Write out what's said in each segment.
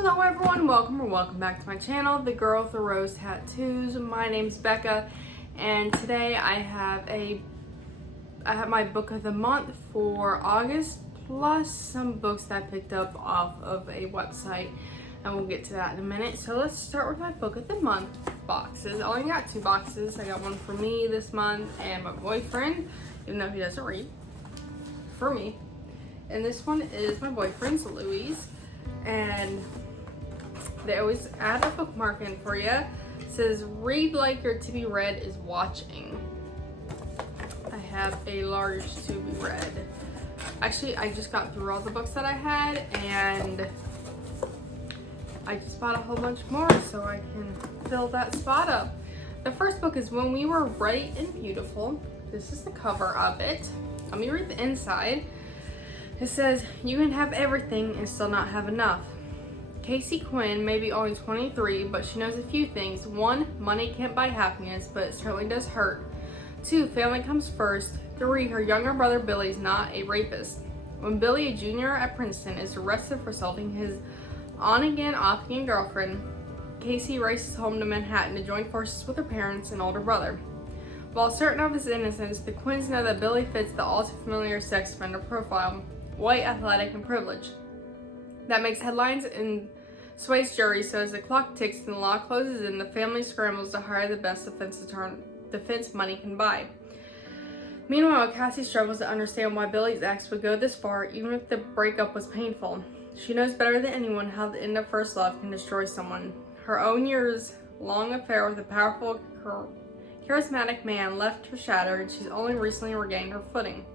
Hello everyone, welcome back to my channel, The Girl with the Rose Tattoos. My name's Becca, and today I have my book of the month for August, plus some books that I picked up off of a website, and we'll get to that in a minute. So let's start with my book of the month boxes. I only got 2 boxes. I got one for me this month and my boyfriend, even though he doesn't read, for me. And this one is my boyfriend's, Louise. And they always add a bookmark in for you. It says, read like your to be read is watching. I have a large to be read. Actually, I just got through all the books that I had, and I just bought a whole bunch more so I can fill that spot up. The first book is When We Were Bright and Beautiful. This is the cover of it. Let me read the inside. It says, you can have everything and still not have enough. Casey Quinn may be only 23, but she knows a few things. 1, money can't buy happiness, but it certainly does hurt. 2, family comes first. 3, her younger brother Billy is not a rapist. When Billy, a junior at Princeton, is arrested for assaulting his on-again, off-again girlfriend, Casey races home to Manhattan to join forces with her parents and older brother. While certain of his innocence, the Quinns know that Billy fits the all-too-familiar sex offender profile. White, athletic, and privileged. That makes headlines and sways juries, so as the clock ticks and the law closes in, the family scrambles to hire the best defense money can buy. Meanwhile, Cassie struggles to understand why Billy's ex would go this far, even if the breakup was painful. She knows better than anyone how the end of first love can destroy someone. Her own years-long affair with a powerful, charismatic man left her shattered, and she's only recently regained her footing.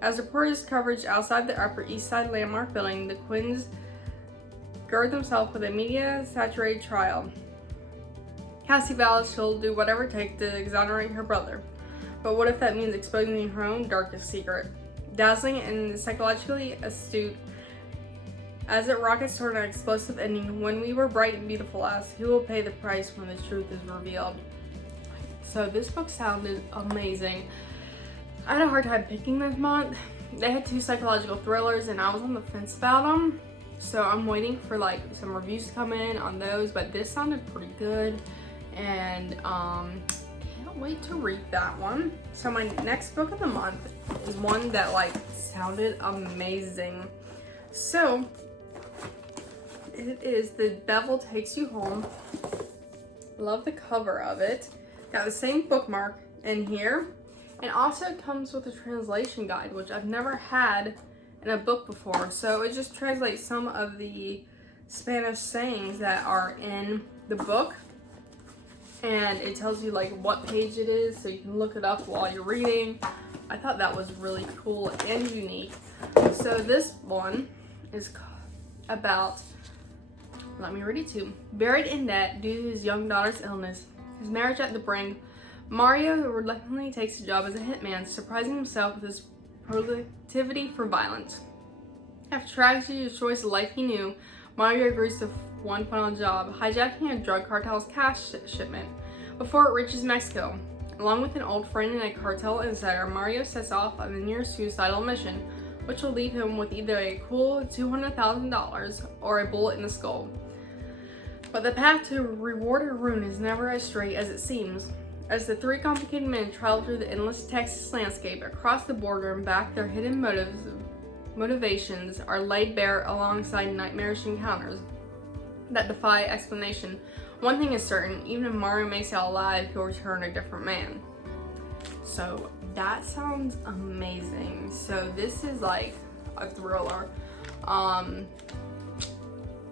As reporters coverage outside the Upper East Side landmark building, the Quinns gird themselves with a media-saturated trial. Cassie vows she'll do whatever it takes to exonerate her brother. But what if that means exposing her own darkest secret? Dazzling and psychologically astute, as it rockets toward an explosive ending, When We Were Bright and Beautiful asks, who will pay the price when the truth is revealed? So this book sounded amazing. I had a hard time picking this month. They had 2 psychological thrillers and I was on the fence about them. So I'm waiting for like some reviews to come in on those, but this sounded pretty good. And can't wait to read that one. So my next book of the month is one that like sounded amazing. So it is The Devil Takes You Home. Love the cover of it. Got the same bookmark in here. And also comes with a translation guide, which I've never had in a book before. So it just translates some of the Spanish sayings that are in the book. And it tells you like what page it is, so you can look it up while you're reading. I thought that was really cool and unique. So this one is about, let me read it to you. Buried in debt due to his young daughter's illness, his marriage at the brink, Mario reluctantly takes a job as a hitman, surprising himself with his proclivity for violence. After tragedy destroys the life he knew, Mario agrees to one final job, hijacking a drug cartel's cash shipment before it reaches Mexico. Along with an old friend and a cartel insider, Mario sets off on a near-suicidal mission, which will leave him with either a cool $200,000 or a bullet in the skull. But the path to reward or ruin is never as straight as it seems. As the 3 complicated men travel through the endless Texas landscape across the border and back, their hidden motivations are laid bare alongside nightmarish encounters that defy explanation. One thing is certain, even if Mario makes it out alive, he'll return a different man. So that sounds amazing. So this is like a thriller. And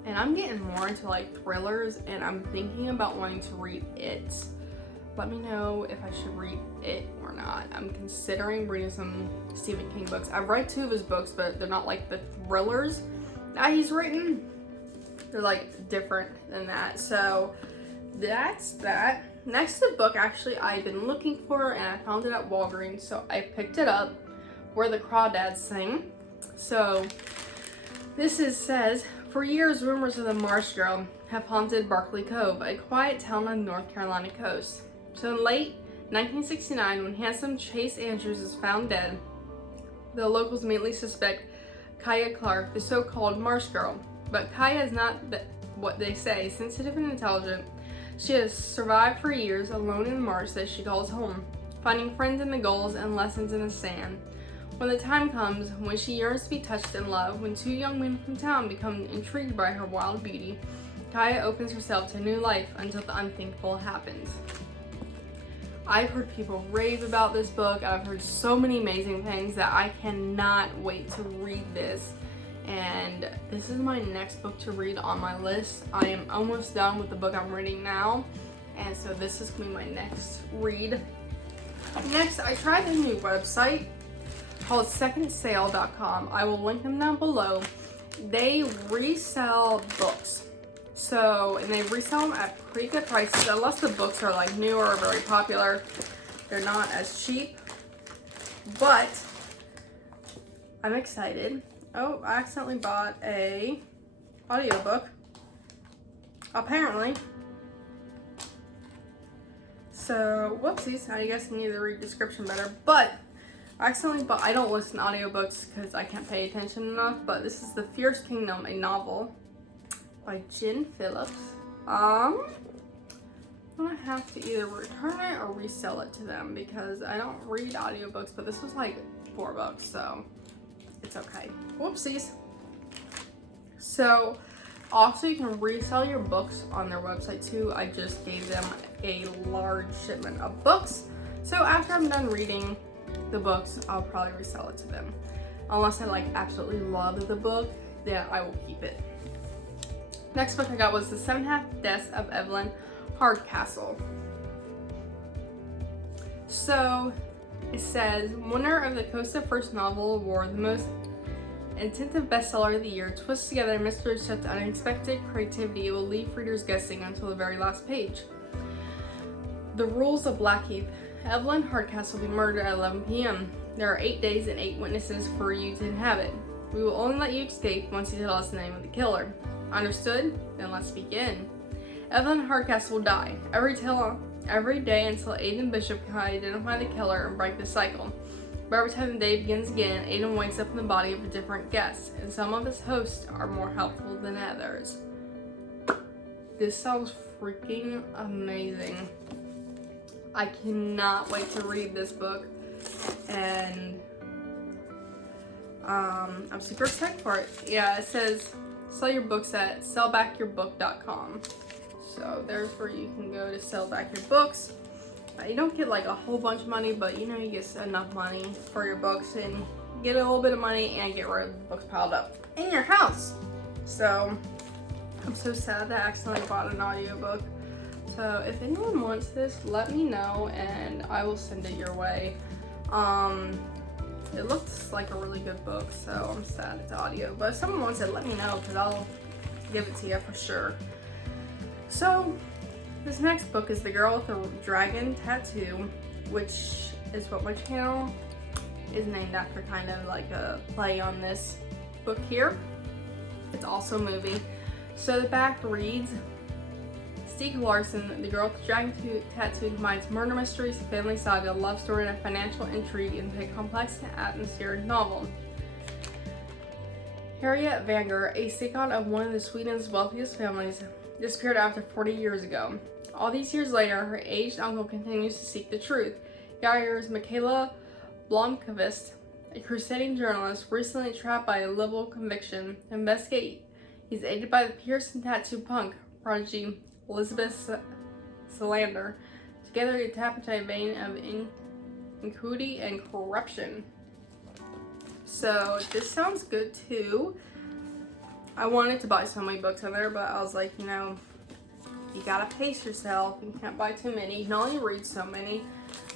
I'm getting more into like thrillers, and I'm thinking about wanting to read it. Let me know if I should read it or not. I'm considering reading some Stephen King books. I've read 2 of his books, but they're not like the thrillers that he's written. They're like different than that. So that's that. Next the book actually I've been looking for, and I found it at Walgreens, so I picked it up, Where the Crawdads Sing. So this says, for years rumors of the Marsh Girl have haunted Barkley Cove, a quiet town on the North Carolina coast. So in late 1969, when handsome Chase Andrews is found dead, the locals immediately suspect Kaya Clark, the so-called Marsh Girl. But Kaya is not what they say, sensitive and intelligent. She has survived for years alone in Mars that she calls home, finding friends in the gulls and lessons in the sand. When the time comes, when she yearns to be touched in love, when two young men from town become intrigued by her wild beauty, Kaya opens herself to new life until the unthinkable happens. I've heard people rave about this book. I've heard so many amazing things that I cannot wait to read this. And this is my next book to read on my list. I am almost done with the book I'm reading now, and so this is going to be my next read. Next, I tried a new website called secondsale.com. I will link them down below. They resell books. And they resell them at pretty good prices, unless the books are like new or very popular. They're not as cheap, but I'm excited. Oh, I accidentally bought a audiobook, apparently. So, whoopsies, I guess I need to read the description better, but I accidentally bought, I don't listen to audiobooks because I can't pay attention enough, but this is The Fierce Kingdom, a novel by Jen Phillips. I'm gonna have to either return it or resell it to them because I don't read audiobooks, but this was like $4, so it's okay. Whoopsies. So also you can resell your books on their website too. I just gave them a large shipment of books. So after I'm done reading the books, I'll probably resell it to them. Unless I like absolutely love the book, then I will keep it. Next book I got was The 7.5 Deaths of Evelyn Hardcastle. So it says, winner of the Costa First Novel Award, the most intensive bestseller of the year, twists together mysteries such unexpected creativity will leave readers guessing until the very last page. The rules of Blackheath. Evelyn Hardcastle will be murdered at 11 p.m. There are 8 days and 8 witnesses for you to inhabit. We will only let you escape once you tell us the name of the killer. Understood? Then let's begin. Evelyn Hardcastle will die every day until Aiden Bishop can identify the killer and break the cycle. But every time the day begins again, Aiden wakes up in the body of a different guest, and some of his hosts are more helpful than others. This sounds freaking amazing. I cannot wait to read this book, and I'm super excited for it. Yeah, it says sell your books at sellbackyourbook.com. So there's where you can go to sell back your books. You don't get like a whole bunch of money, but you know, you get enough money for your books and get a little bit of money and get rid of the books piled up in your house. So I'm so sad that I accidentally bought an audiobook. So if anyone wants this, let me know and I will send it your way. It looks like a really good book, so I'm sad it's audio. But if someone wants it, let me know because I'll give it to you for sure. So this next book is The Girl with the Dragon Tattoo, which is what my channel is named after, kind of like a play on this book here. It's also a movie. So the back reads, Stieg Larsson, The Girl with the Dragon Tattoo combines murder mysteries, family saga, love story, and financial intrigue into a complex atmospheric novel. Harriet Vanger, a scion of one of Sweden's wealthiest families, disappeared after 40 years ago. All these years later, her aged uncle continues to seek the truth. He hires Michaela Blomkvist, a crusading journalist recently trapped by a liberal conviction. To investigate, he's aided by the Pearson tattoo punk prodigy Elizabeth Salander. Together they tap into a vein of iniquity and corruption. So this sounds good too. I wanted to buy so many books on there, but I was like, you know, you gotta pace yourself. You can't buy too many. You can only read so many.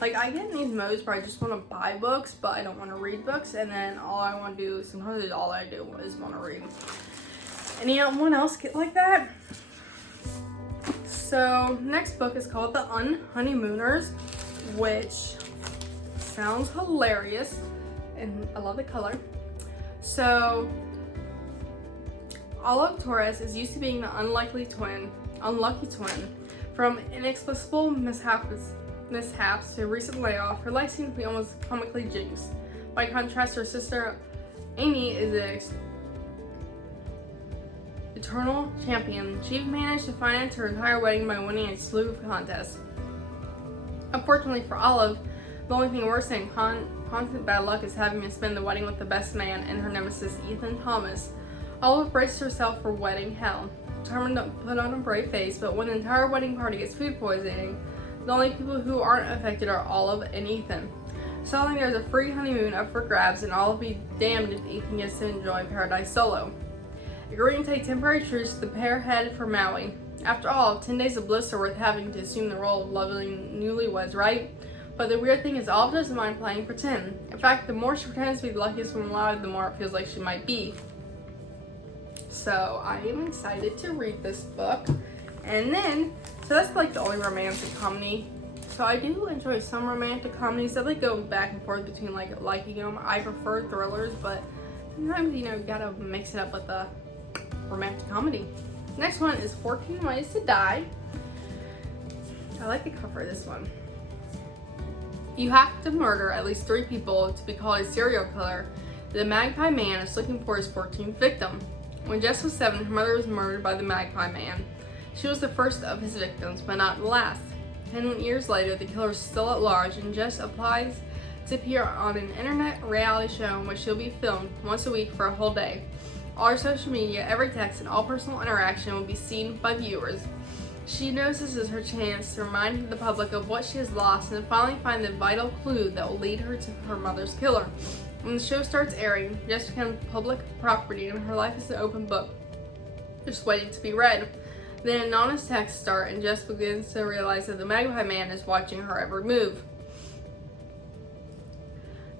Like, I get in these modes where I just want to buy books, but I don't want to read books. And then all I want to do, sometimes all I do is want to read. Anyone else get like that? So, next book is called The Unhoneymooners, which sounds hilarious. And I love the color. So, Olive Torres is used to being the unlucky twin from inexplicable mishaps to recent layoff. Her life seems to be almost comically jinxed. By contrast, her sister Amy is eternal champion. She managed to finance her entire wedding by winning a slew of contests. Unfortunately for Olive, the only thing worse than constant bad luck is having to spend the wedding with the best man and her nemesis Ethan Thomas. Olive braced herself for wedding hell, determined to put on a brave face, but when the entire wedding party gets food poisoning, the only people who aren't affected are Olive and Ethan. Suddenly there's a free honeymoon up for grabs, and Olive be damned if Ethan gets to enjoy paradise solo. Agreeing to take temporary truce, the pair head for Maui. After all, 10 days of bliss are worth having to assume the role of loving newlyweds, right? But the weird thing is, Olive doesn't mind playing pretend. In fact, the more she pretends to be the luckiest woman alive, the more it feels like she might be. So I am excited to read this book. And then, so that's like the only romantic comedy. So I do enjoy some romantic comedies. I like going back and forth between liking them. I prefer thrillers, but sometimes, you gotta mix it up with a romantic comedy. Next one is 14 Ways to Die. I like the cover of this one. You have to murder at least 3 people to be called a serial killer. The Magpie Man is looking for his 14th victim. When Jess was 7, her mother was murdered by the Magpie Man. She was the first of his victims, but not the last. 10 years later, the killer is still at large, and Jess applies to appear on an internet reality show in which she'll be filmed once a week for a whole day. All her social media, every text, and all personal interaction will be seen by viewers. She knows this is her chance to remind the public of what she has lost and finally find the vital clue that will lead her to her mother's killer. When the show starts airing, Jess becomes public property and her life is an open book, just waiting to be read. Then anonymous texts start and Jess begins to realize that the Magpie Man is watching her every move.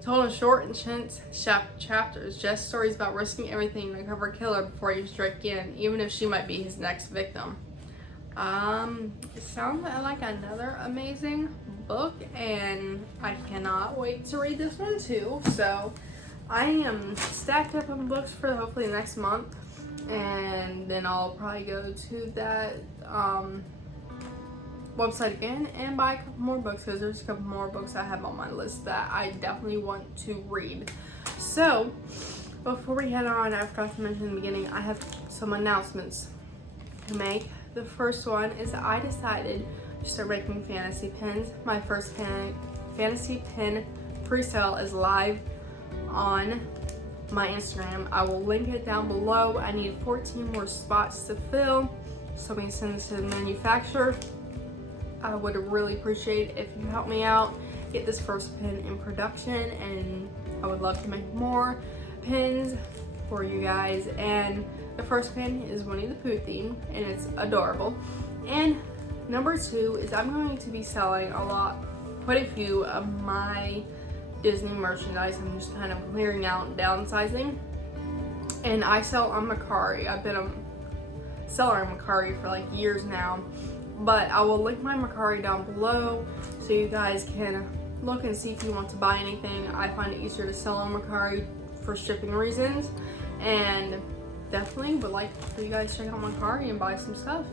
Told in short and intense chapters, Jess' stories about risking everything to cover a killer before he strikes in, even if she might be his next victim. It sounds like another amazing book, and I cannot wait to read this one too. So I am stacked up on books for hopefully next month, and then I'll probably go to that website again and buy a couple more books, because there's a couple more books I have on my list that I definitely want to read. So before we head on, I forgot to mention in the beginning, I have some announcements to make. The first one is that I decided to start making fantasy pins. My first fantasy pin pre-sale is live on my Instagram. I will link it down below. I need 14 more spots to fill, so we can send this to the manufacturer. I would really appreciate if you help me out, get this first pin in production, and I would love to make more pins for you guys. And the first pin is Winnie the Pooh theme, and it's adorable. And number 2 is I'm going to be selling quite a few of my Disney merchandise. I'm just kind of clearing out and downsizing. And I sell on Mercari. I've been a seller on Mercari for like years now. But I will link my Mercari down below so you guys can look and see if you want to buy anything. I find it easier to sell on Mercari for shipping reasons. And definitely would like for you guys to check out my Mercari and buy some stuff,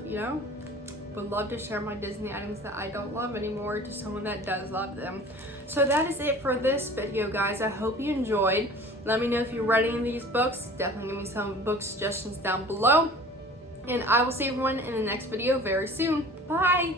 Would love to share my Disney items that I don't love anymore to someone that does love them. So that is it for this video, guys. I hope you enjoyed. Let me know if you read any of these books. Definitely give me some book suggestions down below. And I will see everyone in the next video very soon. Bye!